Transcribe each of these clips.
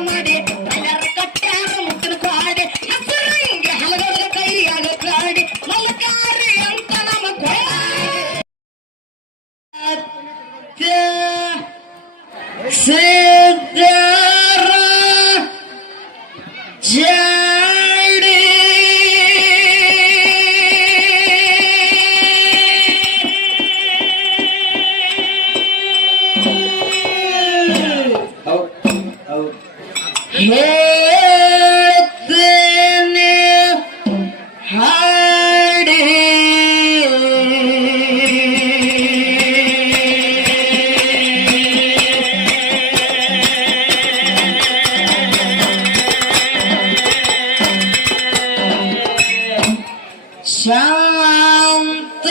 ಮಾಡಿ ಶಾಂತ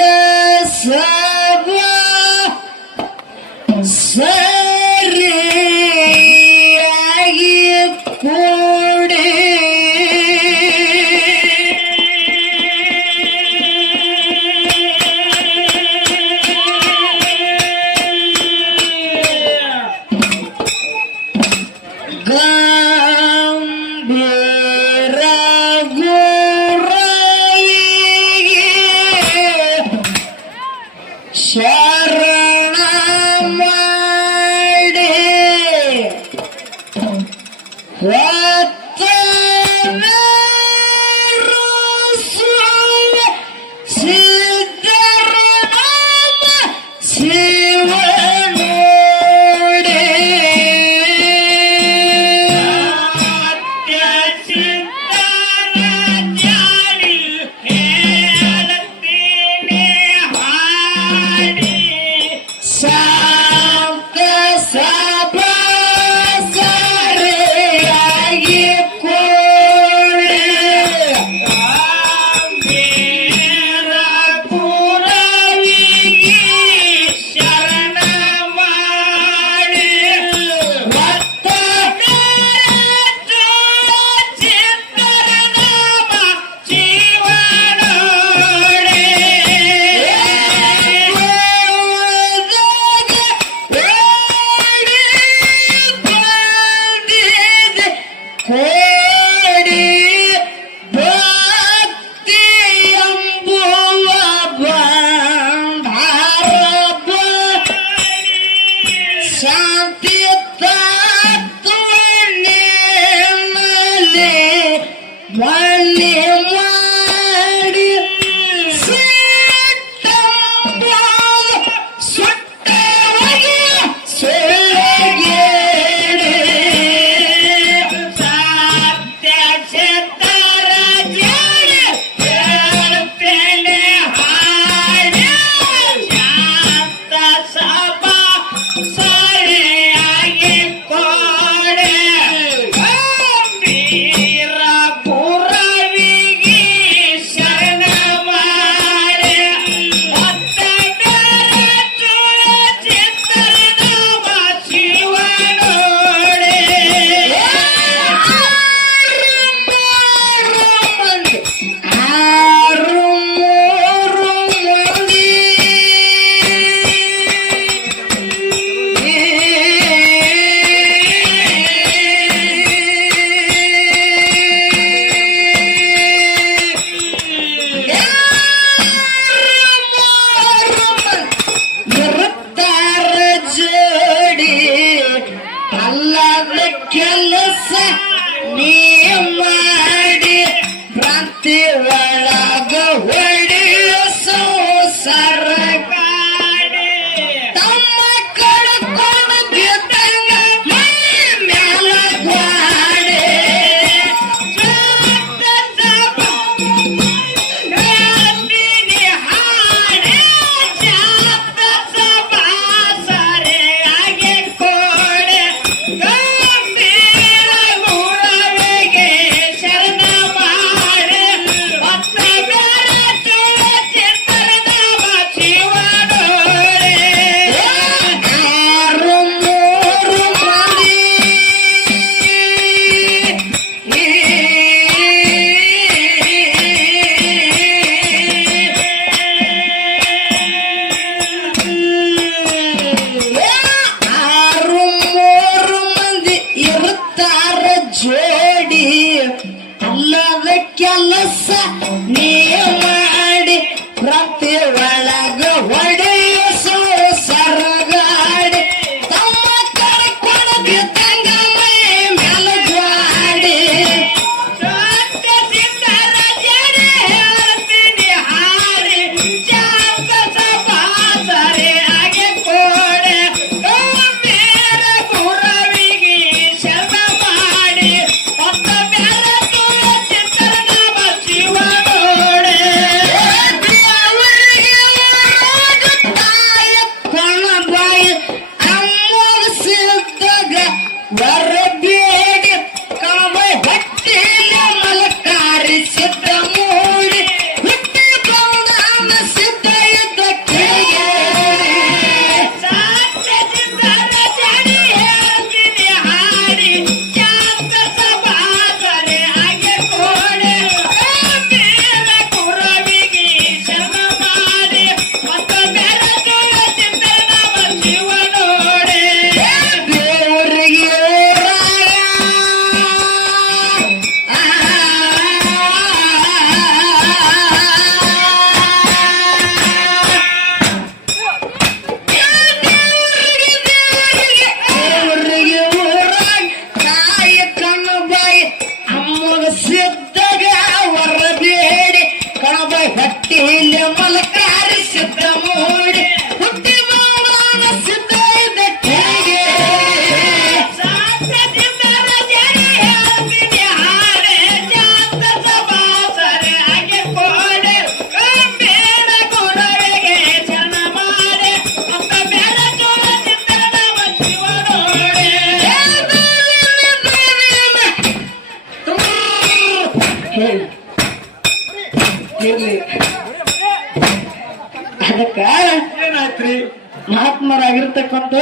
ಮಹಾತ್ಮರಾಗಿರ್ತಕ್ಕಂಥವ್ರು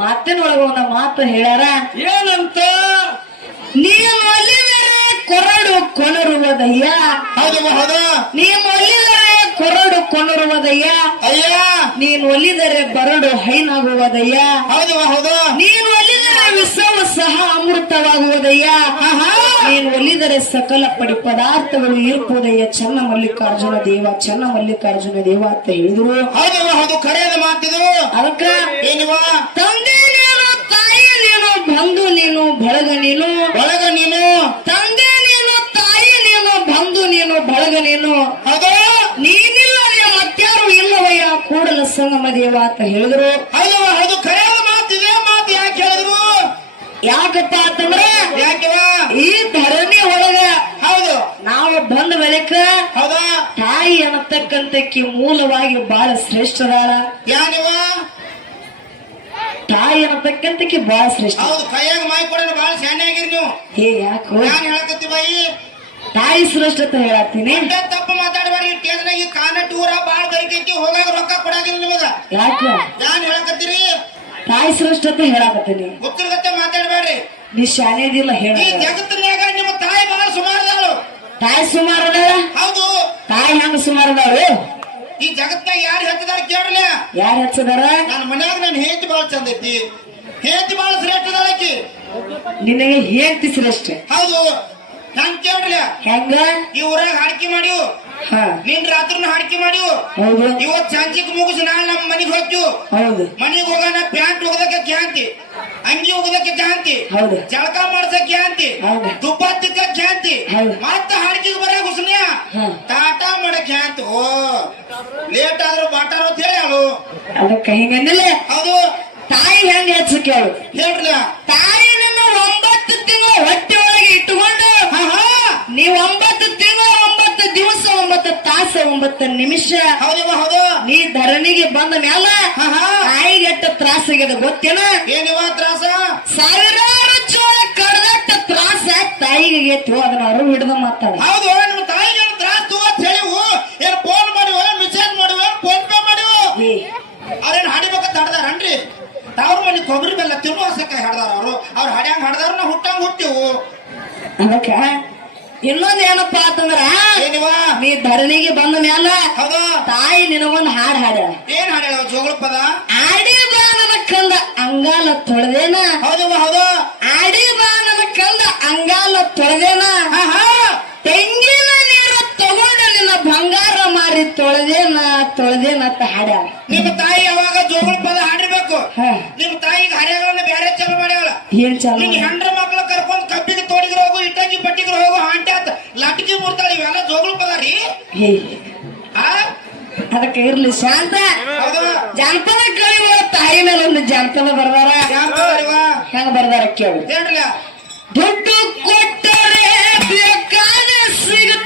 ಮಾತಿನ ಮಾತಿನೊಳಗ ಒಂದ ಮಾತು ಹೇಳ್ಯಾರ. ಏನಂತ? ನೀವು ಕೊರಡು ಕೊನರುವುದಯ್ಯ. ಹೌದು ಹೌದು ನೀವು ಕೊರಡು ಕೊನರುವುದಯ್ಯ. ಅಯ್ಯ. ನೀನು ಒಲಿದರೆ ಬರಡು ಹೈನಾಗುವುದಯ್ಯ. ಹೌದು ಹೌದು. ನೀನು ಒಲಿದರೆ ವಿಶ್ವವು ಸಹ ಅಮೃತವಾಗುವುದಯ್ಯ. ನೀನು ಒಲಿದರೆ ಸಕಲ ಪಡಿ ಪದಾರ್ಥಗಳು ಇರ್ಬೋದಯ್ಯ ಚನ್ನ ಮಲ್ಲಿಕಾರ್ಜುನ ದೇವ ಚನ್ನ ಮಲ್ಲಿಕಾರ್ಜುನ ದೇವ ಅಂತ ಹೇಳಿದ್ರು. ಹೌದು ಹೌದು. ಕರೆಯದ ಮಾತಿದು. ಅದಕ್ಕ? ಏನಿವಾ? ತಂದೆ ನೀನು ತಾಯಿ ನೀನು ಬಂಧು ನೀನು ಬಳಗ ನೀನು. ಬಳಗ ನೀನು. ತಂದೆ ನೀನು ತಾಯಿ ನೀನು ಬಂಧು ನೀನು ಬಳಗ ನೀನು. ಹೌದು. ಇಲ್ಲವಯ್ಯ ಕೂಡಲ ಸಂಗಮದೇವ ಅಂತ ಹೇಳಿದ್ರು. ಅಯ್ಯೋ ಅದು ಕರೆಯ ಮಾತಿದೆ ಮಾತು ಯಾಕೆ ಹೇಳಿದ್ರು? ಯಾಕಪ್ಪ ಅಂತಂದ್ರೆ ಯಾಕೆ? ಈ ಧರಣಿ ಒಳಗ ಹೌದು. ನಾವು ಬಂದ ಬಳಿಕ ಹೌದಾ? ತಾಯಿ ಅನ್ನತಕ್ಕಂತಕ್ಕೆ ಮೂಲವಾಗಿ ಬಹಳ ಶ್ರೇಷ್ಠದಾಳ ಯಾನಿವ? ತಾಯಿ ಅನ್ನತಕ್ಕಂತಕ್ಕೆ ಬಹಳ ಶ್ರೇಷ್ಠ. ಹೌದು ಕೈಯಾಗ ಮಾಯಿ ಕೊಡೋಣ ಬಹಳ ಶಾನೆ ಆಗಿರಿ ನೀವು. ಹೇ ಯಾಕೋ? ನಾನು ಹೇಳಕತ್ತಿ ಬಾಯಿ? ತಾಯಿ ಶ್ರೇಷ್ಠತೆ ಹೇಳತ್ತೀನಿ. ತಪ್ಪು ಮಾತಾಡಬೇಡಿ ಸ್ಟೇಜ್ನಾಗ ಈ ಕಾನ ಟೂರ ಬಾಳ ಬರಿಕೈತಿ ಹೋಗಾಗ ರೊಕ್ಕ ಕೊಡಾಗಿಲ್ಲ ನಿಮಗ ಯಾಕ? ನಾನು ಹೇಳಕತ್ತೀರಿ ತಾಯಿ ಶ್ರೇಷ್ಠತೆ ಹೇಳಕತ್ತೀನಿ. ಗೊತ್ತಿರಗತ್ತೆ ಮಾತಾಡಬೇಡ್ರಿ. ನೀ ಶಾನೇದಿಲ್ಲ ಹೇಳ. ಈ ಜಗತ್ತಿನಾಗ ನಿಮ್ಮ ತಾಯಿ ಬಹಳ ಸುಮಾರದಾಳು. ತಾಯಿ ಸುಮಾರದಾಳ? ಹೌದು. ತಾಯಿ ಹೆಂಗ ಸುಮಾರದಾಳು? ಈ ಜಗತ್ನಾಗ ಯಾರು ಹೆಚ್ಚದಾರ ಕೇಳಲ್ಲ ಯಾರು ಹೆಚ್ಚದಾರ? ನನ್ನ ಮನ್ಯಾಗ ನನ್ನ ಹೇಂತಿ ಬಹಳ ಚಂದ ಐತಿ. ಬಹಳ ಬಾಳ ಶ್ರೇಷ್ಠದಾಳಕಿ ನಿನಗೆ ಹೇಳ್ತಿ ಶ್ರೇಷ್ಠ. ಹೌದು. ನಾನ್ ಕೇಳಲ್ಲ ಹೆಂಗ? ಈ ಊರಾಗ ಹಾಡಿಕೆ ಮಾಡಿವು ನಿನ್ ರಾತ್ರಿನ ಹಾಡಿಕೆ ಮಾಡಿ ಹೌದು. ಇವತ್ ಸಂಜೆಗ್ ಮುಗಿಸಿ ನಾಳೆ ನಮ್ ಮನಿಗ್ ಹೋಗ್ತೀವಿ ಹೌದು. ಮನಿಗ್ ಹೋಗೋಣ ಪ್ಯಾಂಟ್ ಹೋಗೋದಕ್ಕೆ ಕ್ಯಾಂತಿ ಅಂಗಿ ಹೋಗೋದಕ್ಕೆ ಕ್ಯಾಂತಿ ಹೌದು. ಜಳಕ ಮಾಡ್ಸಕ್ ಕ್ಯಾಂತಿ ಹೌದು. ತುಪ್ಪ ತಿಕ್ಕ ಕ್ಯಾಂತಿ ಹೌದು. ಮತ್ತ ಹಾಡ್ಕಿಗೆ ಬರ ಹುಸ್ನಿಯ? ತಾಟ ಟಾಟಾ ಮಾಡಕ್ ಕ್ಯಾಂತಿ ಓ. ಲೇಟ್ ಆದ್ರೂ ಬಾಟಾರ ಅಂತ ಹೇಳಿ ಅವಳು. ಅದಕ್ಕ ಹಿಂಗಂದಿಲ್ಲ ಹೌದು. ತಾಯಿ ಹೆಂಗ ಹೆಚ್ಚು ಕೇಳು ಹೇಳ್ರಲ್ಲ ತಾಯಿ ನನ್ನ ಒಂಬತ್ತು ತಿಂಗಳು ಹೊಟ್ಟೆ ಒಳಗೆ ಇಟ್ಟುಕೊಂಡು ಹಾ. ನೀವು ಒಂಬತ್ತು ತಿಂಗಳ ಒಂಬತ್ತು ದಿವಸ ಒಂಬತ್ತು ತಾಸ ಒಂಬತ್ತು ನಿಮಿಷ ಹೌದವ ಹೌದು. ನೀ ಧರಣಿಗೆ ಬಂದ ಮ್ಯಾಲ ಹಾ ತ್ರಾಸ ಆಗ್ಯದ ಗೊತ್ತೇನ? ಏನಿವ ತ್ರಾಸ? ಸಾವಿರಾರು ಚೋಳ ಕಡ್ದಟ್ಟ ತ್ರಾಸ ತಾಯಿಗೆ ಗೆತ್ತು ಅದನ್ನ ಅರು ಹಿಡ್ದ ಮಾತಾಡ. ಹೌದು ನಿಮ್ಮ ತಾಯಿಗೆ ತ್ರಾಸ ತಗೋತ್ ಹೇಳಿವು? ಏನ್ ಫೋನ್ ಮಾಡಿವ ಮೆಸೇಜ್ ಮಾಡಿವ ಫೋನ್ ಪೇ ಮಾಡಿವ? ಅವ್ರೇನ್ ಹಾಡಿಬೇಕಂತ ಹಾಡ್ದಾರನ್ರಿ ತಾವ್ರ ಮನೆ ಕೊಬ್ಬರಿ ಬೆಲ್ಲ ತಿನ್ನುವ ಸಕ್ಕ ಹಾಡ್ದಾರ ಅವರು. ಅವ್ರು ಹಾಡ್ಯಾಂಗ ಹಾಡ್ದಾರ ಹುಟ್ಟಂಗ ಹುಟ್ಟಂಗ್ ಹುಟ್ಟಿವು. ಅದಕ್ಕ ಇನ್ನೊಂದ್ ಏನಪ್ಪಾ ಅಂತಂದ್ರ ನೀ ಧರಣಿಗೆ ಬಂದ ಮ್ಯಾಲ ಹೌದು. ತಾಯಿ ನಿನಗೊಂದ್ ಹಾಡ್ ಹಾಡ ಏನ್ ಜೋಗಳ ಪದ? ಆಡಿ ಬಾನದ ಕಂದ ಅಂಗಾಲ ತೊಳೆದೇನ. ಹೌದು ಹೌದು. ಆಡಿ ಬಾ ಬಾನದ ಕಂದ ಅಂಗಾಲ ತೊಳೆದೇನ. ತೆಂಗಿನ ನೀರು ತಗೊಂಡ ನಿನ್ನ ಬಂಗಾರ ಮಾರಿ ತೊಳೆದೇನ ತೊಳೆದೇನ ಅಂತ ಹಾಡ್ಯಾಳ ನಿಮ್ಮ ತಾಯಿ ಯಾವಾಗ ಜೋಗಳ ಪದ ಹಾಡಿರ್ಬೇಕು ನಿಮ್ ತಾಯಿಗೆ ಹರ್ಯಾಗಳನ್ನ ಬೇರೆ ಚಾಲು ಮಾಡ್ಯಾಳ ಏನ್ ಚಾಲು? ಹೆಂಡ್ರ ಮಕ್ಳ ಕರ್ಕೊಂಡ್ ಕಬ್ಬಿಗೆ ತೋಡಿಗ್ರ ಹೋಗು ಇಟ್ಟಾಗಿ ಪಟ್ಟಿಗ್ರ ಹೋಗು ಹಾಂಟೆ ಆತ ಲಟ್ಕಿ ಮುರ್ತಾಳ ಇವೆಲ್ಲ ಜೋಗಳ ಪದ ರೀ ಹೇ ಅದಕ್ಕೆ ಇರ್ಲಿ. ಶಾಂತ. ಜಾನಪದ ಕಲಿಯುವ ತಾಯಿ ಮೇಲೆ ಒಂದು ಜಾನಪದ ಬರ್ದಾರ? ಹೆಂಗ ಬರ್ದಾರ ಕೇಳಿ. ದುಡ್ಡು ಕೊಟ್ಟರೆ ಬೇಕಾದ ಸಿಗುತ್ತೈತಿ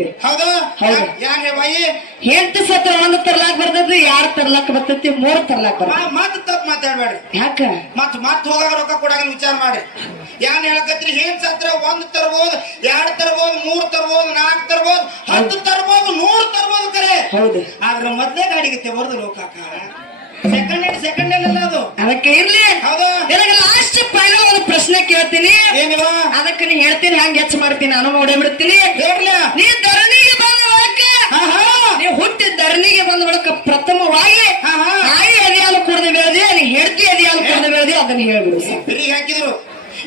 ಬರ್ತೈತಿ ಹೌದು. ಹೌದು. ಯಾಕೆ ಬಾಯಿ? ಹೇಳ್ತಿ ಸತ್ರ ಒಂದು ತರ್ಲಾಕ್ ಬರ್ತೈತಿ ಯಾರ್ ತರ್ಲಾಕ ಬರ್ತೈತಿ ಮೂರ್ ತರ್ಲಾಕ್ ಬರ್ತೈತಿ ಮತ್ ತಪ್ಪು ಮಾತಾಡ್ಬೇಡ್ರಿ. ಯಾಕ? ಮತ್ ಮತ್ ಹೋಗಾಗ ರೊಕ್ಕ ಕೊಡಾಗ ವಿಚಾರ ಮಾಡಿ ಯಾನ್ ಹೇಳಕತ್ರಿ ಏನ್ ಸತ್ರ ಒಂದ್ ತರ್ಬೋದು ಎರಡ್ ತರ್ಬೋದು ಮೂರ್ ತರ್ಬೋದು ನಾಲ್ಕ್ ತರ್ಬೋದು ಹತ್ತು ತರ್ಬೋದು ನೂರ್ ತರ್ಬೋದು ಕರೆ. ಹೌದು. ಆದ್ರೆ ಮೊದ್ಲೇ ಗಾಡಿಗೆ ತೆವರ್ದು ಲೋಕಾಕ ಸೆಕೆಂಡ್ ಹ್ಯಾಂಡ್ ಸೆಕೆಂಡ್ ಹ್ಯಾಂಡ್ ಅಲ್ಲ ಅದು. ಅದಕ್ಕೆ ಇರ್ಲಿ. ಹೌದು. ನಿನಗೆ ಲಾಸ್ಟ್ ಫೈನಲ್ ಒಂದು ಪ್ರಶ್ನೆ ಕೇಳ್ತೀನಿ. ಏನಿವ? ಅದಕ್ಕೆ ನೀ ಹೇಳ್ತೀನಿ ಹಂಗ ಹೆಚ್ಚು ಮಾಡ್ತೀನಿ ನಾನು ನೋಡೇ ಬಿಡ್ತೀನಿ. ಹೇಳ್ಲ? ನೀ ಧರಣಿಗೆ ಬಂದ ಬಳಿಕ ನೀವು ಹುಟ್ಟಿ ಧರಣಿಗೆ ಬಂದ ಬಳಕ ಪ್ರಥಮವಾಗಿ. ತಾಯಿ ಅದಿಯಾಲು ಕುಡಿದು ಬೆಳೆದಿ ನೀ ಹೆಡ್ತಿ ಎದೆಯಾಲು ಕುಡಿದು ಬೆಳೆದಿ ಅದನ್ನ ಹೇಳ್ಬಿಡು. ಹಾಕಿದ್ರು.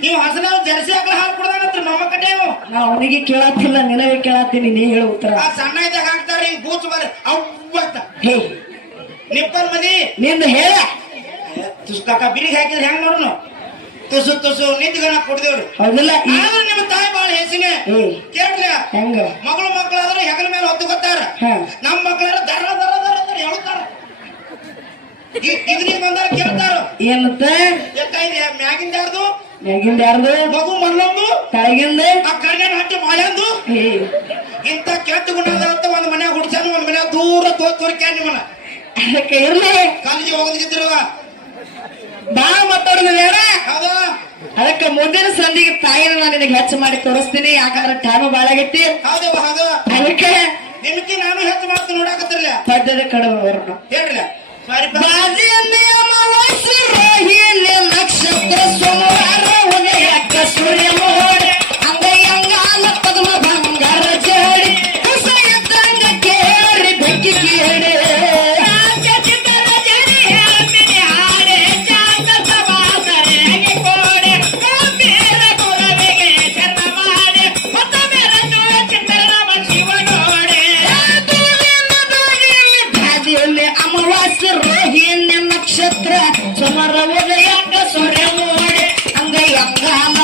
ನೀವು ಹಸನ ಜರ್ಸಿ ಹಾಕಲ ಹಾಲು ಕೊಡದಾನತ್ರ ನಮ್ಮ ಕಡೆ ನಾ ಅವನಿಗೆ ಕೇಳತ್ತಿಲ್ಲ ನಿನಗೆ ಕೇಳತ್ತೀನಿ ನೀ ಹೇಳು ಉತ್ತರ. ಸಣ್ಣ ಇದ್ದಾಗ ಹಾಕ್ತಾರ ಬೂಚ್ ಬರ ಅವ್ವತ್ತ ಹೇ ನಿಪ್ಪಲ್ ಮದಿ ನಿನ್ನ ಹೇಳ. ತುಸ್ಕಾಕ ಬಿರಿಗೆ ಹಾಕಿದ್ರೆ ಹೆಂಗ್ ಮಾಡೋನು? ತುಸು ತುಸು ನಿಂತ್ಗನ ಕೊಡ್ದೇವ್ರಿ ಹೌದಿಲ್ಲ. ಈ ಆದ್ರೆ ನಿಮ್ಮ ತಾಯಿ ಬಾಳ ಹೆಸಿನ. ಕೇಳ್ರಿ ಹೆಂಗ? ಮಗಳು ಮಕ್ಕಳಾದ್ರೆ ಹೆಗಲ ಮೇಲೆ ಹೊತ್ತು ಗೊತ್ತಾರ. ಹಾ. ನಮ್ಮ ಮಕ್ಕಳೆಲ್ಲ ದರ ದರ ದರ ದರ ಹೇಳ್ತಾರ. ಇದ್ರಿಗೆ ಬಂದಾರ ಕೇಳ್ತಾರ. ಏನಂತ? ಮ್ಯಾಗಿಂದ ಯಾರ್ದು? ಮ್ಯಾಗಿಂದ ಯಾರ್ದು? ಮಗು ಮಲ್ಲೊಂದು ಕೆಳಗಿಂದ ಆ ಕರ್ಗನ ಹಟ್ಟಿ ಬಾಳಂದು ಹೇ ಇಂತ ಕೆಟ್ಟ ಗುಣ ಅಂತ ಒಂದ್ ಮನೆ ಹುಡ್ಸಾನ ಒಂದ್ ಮನೆ ದೂರ ತೋರ್ ತೋರ್ಕ್ಯಾನ ನಿಮ್ಮನ್ನ. ಇರ್ಲಿ. ಕಾಲೇಜಿಗೆ ಹೋಗದಿದ್ದಿರುವ ಬಾ ಮಾತಾಡೋದು ಬೇಡ ಹೌದಾ. ಅದಕ್ಕೆ ಮುಂದಿನ ಸಂಧಿಗೆ ತಾಯಿನ ನಾನು ನಿನಗೆ ಹೆಚ್ಚು ಮಾಡಿ ತೋರಿಸ್ತೀನಿ. ಯಾಕಂದ್ರೆ ಟೈಮ್ ಬಾಳ ಆಗೈತಿ. ಹೌದವ ಹೌದು. ಅದಕ್ಕೆ ನಿಮ್ಗೆ ನಾನು ಹೆಚ್ಚು ಮಾಡ್ತೀನಿ ನೋಡಾಕತ್ತಿರಲ್ಲ ಪದ್ಯದ ಕಡೆ ಬರೋಣ ಹೇಳ್ರಲ್ಲ ಸಾರಿ சுமர உதயங்க சுரமோடு அங்க எங்காம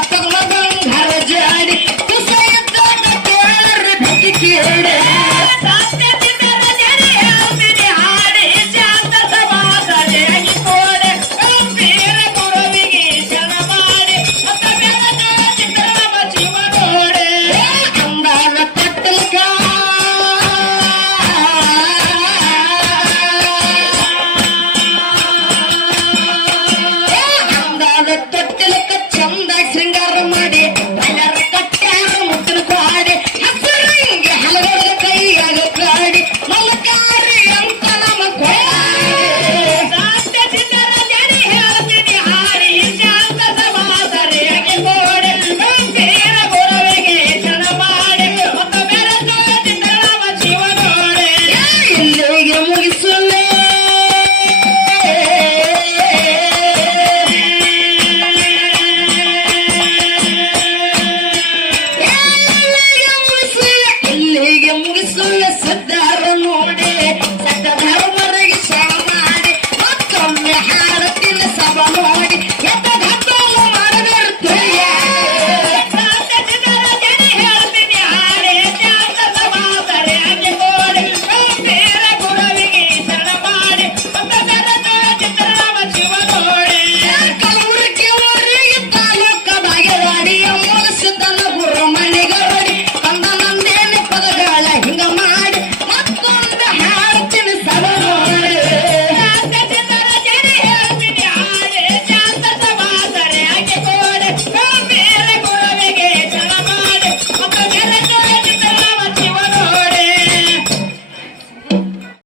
Thank you so much.